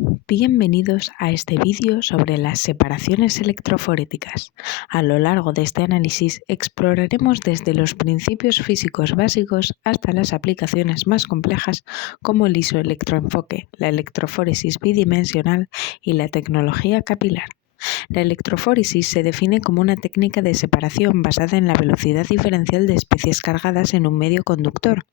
Bienvenidos a este vídeo sobre las separaciones electroforéticas. A lo largo de este análisis exploraremos desde los principios físicos básicos hasta las aplicaciones más complejas como el isoelectroenfoque, la electroforesis bidimensional y la tecnología capilar. La electroforesis se define como una técnica de separación basada en la velocidad diferencial de especies cargadas en un medio conductor,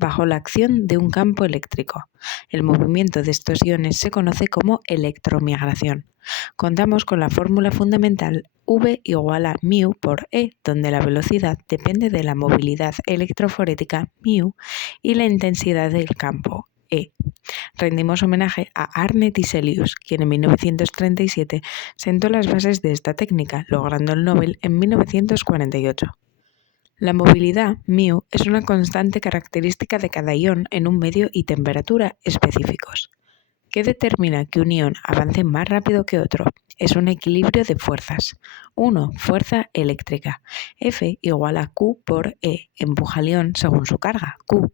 bajo la acción de un campo eléctrico. El movimiento de estos iones se conoce como electromigración. Contamos con la fórmula fundamental V igual a μ por E, donde la velocidad depende de la movilidad electroforética μ y la intensidad del campo E. Rendimos homenaje a Arne Tiselius, quien en 1937 sentó las bases de esta técnica, logrando el Nobel en 1948. La movilidad μ es una constante característica de cada ion en un medio y temperatura específicos. ¿Qué determina que un ion avance más rápido que otro? Es un equilibrio de fuerzas. 1. Fuerza eléctrica. F igual a Q por E. Empuja al ion según su carga, Q.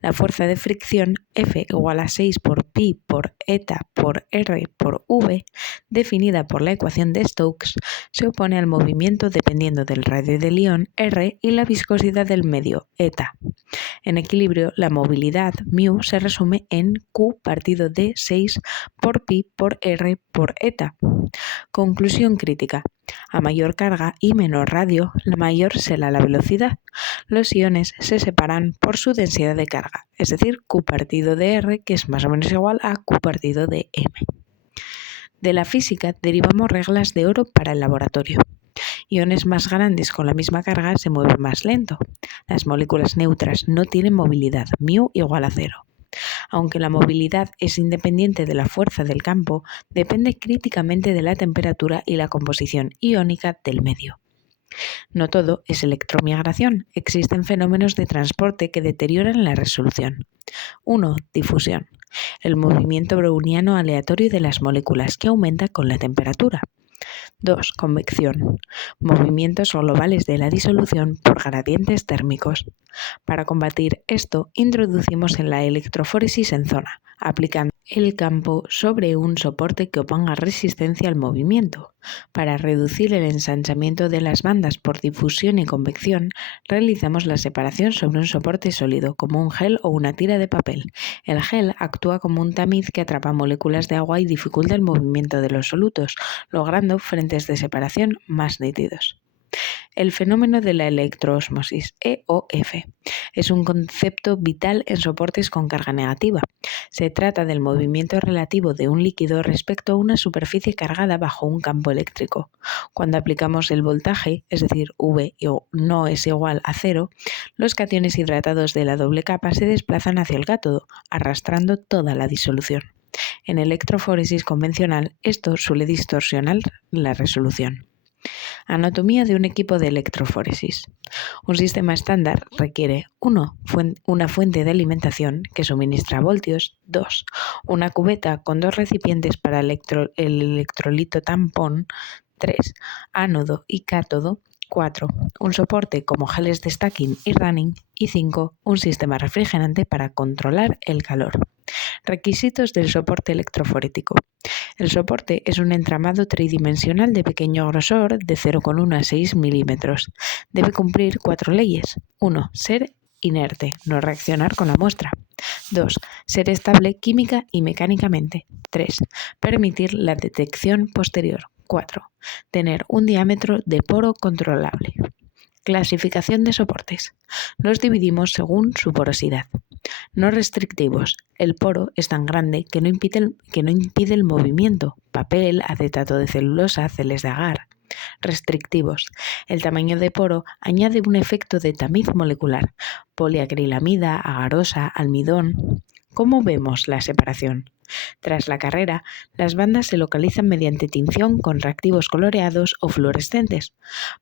La fuerza de fricción, F igual a 6 por pi por eta por R por V, definida por la ecuación de Stokes, se opone al movimiento dependiendo del radio del ion, R, y la viscosidad del medio, eta. En equilibrio, la movilidad μ se resume en Q partido de 6 por pi por R por eta. Conclusión crítica. A mayor carga y menor radio, la mayor será la velocidad. Los iones se separan por su densidad de carga, es decir, Q partido de R, que es más o menos igual a Q partido de M. De la física derivamos reglas de oro para el laboratorio. Iones más grandes con la misma carga se mueven más lento. Las moléculas neutras no tienen movilidad, μ igual a 0. Aunque la movilidad es independiente de la fuerza del campo, depende críticamente de la temperatura y la composición iónica del medio. No todo es electromigración, existen fenómenos de transporte que deterioran la resolución. 1. Difusión. El movimiento browniano aleatorio de las moléculas que aumenta con la temperatura. 2. Convección. Movimientos globales de la disolución por gradientes térmicos. Para combatir esto, introducimos en la electroforesis en zona, aplicando el campo sobre un soporte que oponga resistencia al movimiento. Para reducir el ensanchamiento de las bandas por difusión y convección, realizamos la separación sobre un soporte sólido, como un gel o una tira de papel. El gel actúa como un tamiz que atrapa moléculas de agua y dificulta el movimiento de los solutos, logrando frentes de separación más nítidos. El fenómeno de la electroósmosis, EOF, es un concepto vital en soportes con carga negativa. Se trata del movimiento relativo de un líquido respecto a una superficie cargada bajo un campo eléctrico. Cuando aplicamos el voltaje, es decir, V no es igual a 0, los cationes hidratados de la doble capa se desplazan hacia el cátodo, arrastrando toda la disolución. En electroforesis convencional, esto suele distorsionar la resolución. Anatomía de un equipo de electroforesis. Un sistema estándar requiere 1. Una fuente de alimentación que suministra voltios. 2. Una cubeta con 2 recipientes para el electrolito tampón. 3. Ánodo y cátodo. 4. Un soporte como geles de stacking y running. Y 5. Un sistema refrigerante para controlar el calor. Requisitos del soporte electroforético. El soporte es un entramado tridimensional de pequeño grosor de 0,1 a 6 milímetros. Debe cumplir 4 leyes. 1. Ser inerte, no reaccionar con la muestra. 2. Ser estable química y mecánicamente. 3. Permitir la detección posterior. 4. Tener un diámetro de poro controlable. Clasificación de soportes. Los dividimos según su porosidad. No restrictivos. El poro es tan grande que no impide el movimiento. Papel, acetato de celulosa, celes de agar. Restrictivos. El tamaño de poro añade un efecto de tamiz molecular. Poliacrilamida, agarosa, almidón. ¿Cómo vemos la separación? Tras la carrera, las bandas se localizan mediante tinción con reactivos coloreados o fluorescentes.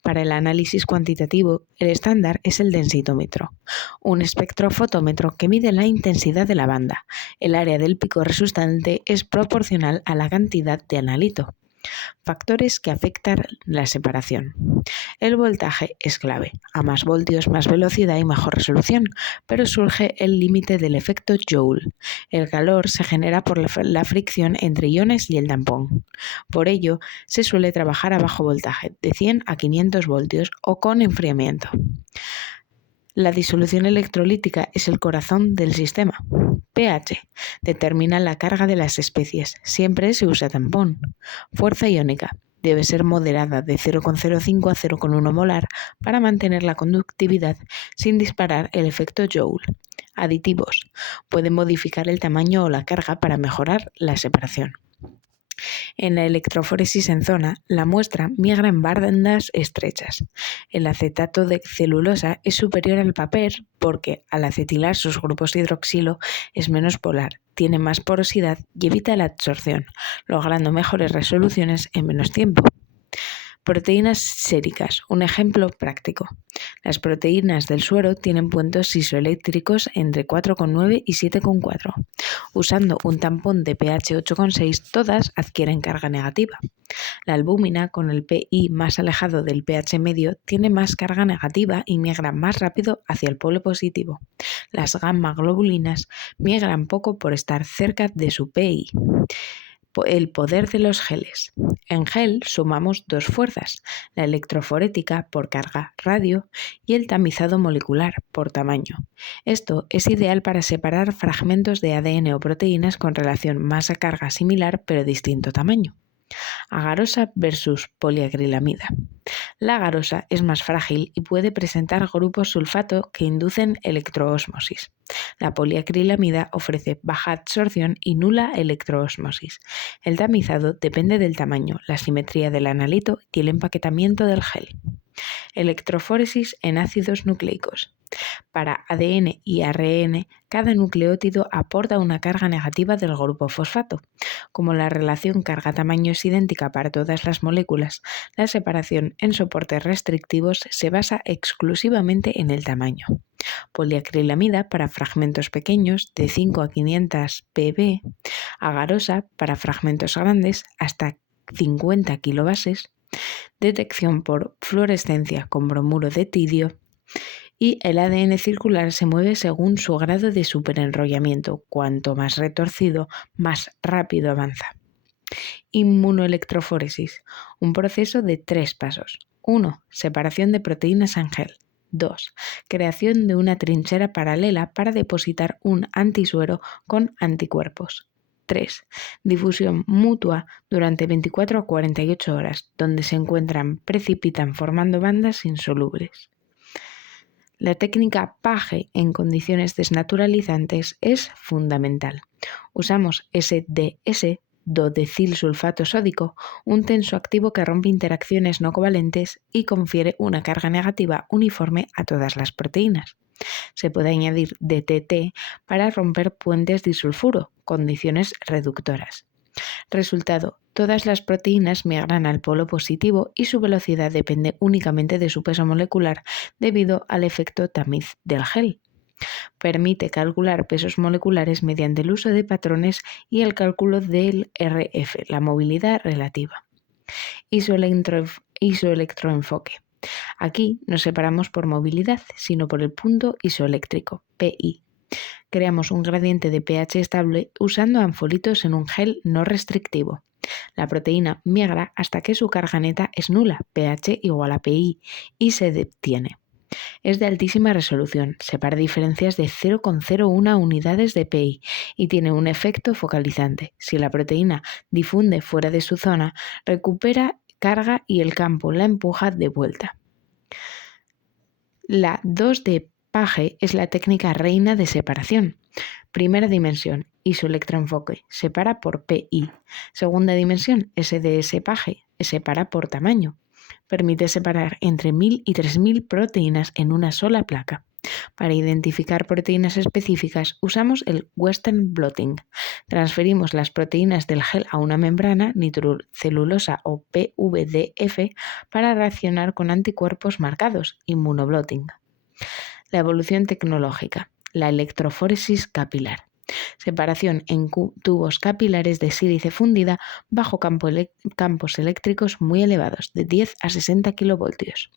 Para el análisis cuantitativo, el estándar es el densitómetro, un espectrofotómetro que mide la intensidad de la banda. El área del pico resultante es proporcional a la cantidad de analito. Factores que afectan la separación. El voltaje es clave. A más voltios, más velocidad y mejor resolución, pero surge el límite del efecto Joule. El calor se genera por la fricción entre iones y el tampón. Por ello, se suele trabajar a bajo voltaje, de 100 a 500 voltios o con enfriamiento. La disolución electrolítica es el corazón del sistema. pH determina la carga de las especies. Siempre se usa tampón. Fuerza iónica debe ser moderada de 0,05 a 0,1 molar para mantener la conductividad sin disparar el efecto Joule. Aditivos pueden modificar el tamaño o la carga para mejorar la separación. En la electroforesis en zona, la muestra migra en bandas estrechas. El acetato de celulosa es superior al papel porque, al acetilar sus grupos hidroxilo, es menos polar, tiene más porosidad y evita la absorción, logrando mejores resoluciones en menos tiempo. Proteínas séricas, un ejemplo práctico. Las proteínas del suero tienen puntos isoeléctricos entre 4,9 y 7,4. Usando un tampón de pH 8,6, todas adquieren carga negativa. La albúmina, con el pI más alejado del pH medio, tiene más carga negativa y migra más rápido hacia el polo positivo. Las gamma globulinas migran poco por estar cerca de su pI. El poder de los geles. En gel sumamos dos fuerzas, la electroforética por carga radio y el tamizado molecular por tamaño. Esto es ideal para separar fragmentos de ADN o proteínas con relación masa-carga similar pero distinto tamaño. Agarosa versus poliacrilamida. La agarosa es más frágil y puede presentar grupos sulfato que inducen electroósmosis. La poliacrilamida ofrece baja absorción y nula electroósmosis. El tamizado depende del tamaño, la simetría del analito y el empaquetamiento del gel. Electroforesis en ácidos nucleicos. Para ADN y ARN, cada nucleótido aporta una carga negativa del grupo fosfato. Como la relación carga-tamaño es idéntica para todas las moléculas, la separación en soportes restrictivos se basa exclusivamente en el tamaño. Poliacrilamida para fragmentos pequeños de 5 a 500 ppb, agarosa para fragmentos grandes hasta 50 kilobases, detección por fluorescencia con bromuro de tidio, y el ADN circular se mueve según su grado de superenrollamiento. Cuanto más retorcido, más rápido avanza. Inmunoelectroforesis, un proceso de 3 pasos. 1. Separación de proteínas en gel. 2. Creación de una trinchera paralela para depositar un antisuero con anticuerpos. 3. Difusión mutua durante 24 a 48 horas, donde se precipitan formando bandas insolubles. La técnica PAGE en condiciones desnaturalizantes es fundamental. Usamos SDS, dodecilsulfato sódico, un tensoactivo que rompe interacciones no covalentes y confiere una carga negativa uniforme a todas las proteínas. Se puede añadir DTT para romper puentes disulfuro, condiciones reductoras. Resultado: todas las proteínas migran al polo positivo y su velocidad depende únicamente de su peso molecular debido al efecto tamiz del gel. Permite calcular pesos moleculares mediante el uso de patrones y el cálculo del RF, la movilidad relativa. Isoelectroenfoque. Aquí no separamos por movilidad, sino por el punto isoeléctrico, PI. Creamos un gradiente de pH estable usando anfolitos en un gel no restrictivo. La proteína migra hasta que su carga neta es nula, pH igual a PI, y se detiene. Es de altísima resolución, separa diferencias de 0,01 unidades de PI y tiene un efecto focalizante. Si la proteína difunde fuera de su zona, recupera carga y el campo la empuja de vuelta. La 2D PAGE es la técnica reina de separación. Primera dimensión, isoelectroenfoque, separa por PI. Segunda dimensión, SDS PAGE, separa por tamaño. Permite separar entre 1000 y 3000 proteínas en una sola placa. Para identificar proteínas específicas usamos el Western blotting. Transferimos las proteínas del gel a una membrana nitrocelulosa o PVDF para reaccionar con anticuerpos marcados, inmunoblotting. La evolución tecnológica, la electroforesis capilar. Separación en tubos capilares de sílice fundida bajo campos eléctricos muy elevados, de 10 a 60 kilovoltios.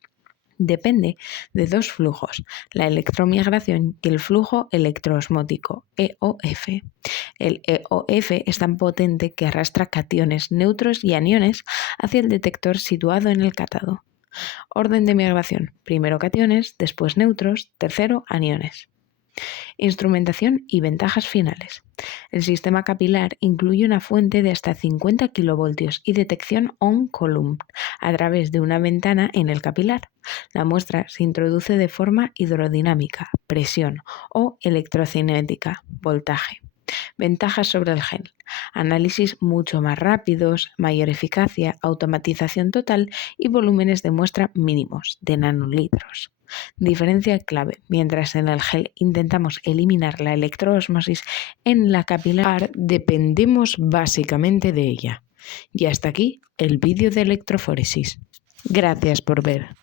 Depende de dos flujos, la electromigración y el flujo electroosmótico, EOF. El EOF es tan potente que arrastra cationes, neutros y aniones hacia el detector situado en el cátodo. Orden de migración: primero cationes, después neutros, tercero aniones. Instrumentación y ventajas finales. El sistema capilar incluye una fuente de hasta 50 kilovoltios y detección on-column a través de una ventana en el capilar. La muestra se introduce de forma hidrodinámica, presión, o electrocinética, voltaje. Ventajas sobre el gel: análisis mucho más rápidos, mayor eficacia, automatización total y volúmenes de muestra mínimos, de nanolitros. Diferencia clave: mientras en el gel intentamos eliminar la electroosmosis, en la capilar dependemos básicamente de ella. Y hasta aquí el vídeo de electroforesis. Gracias por ver.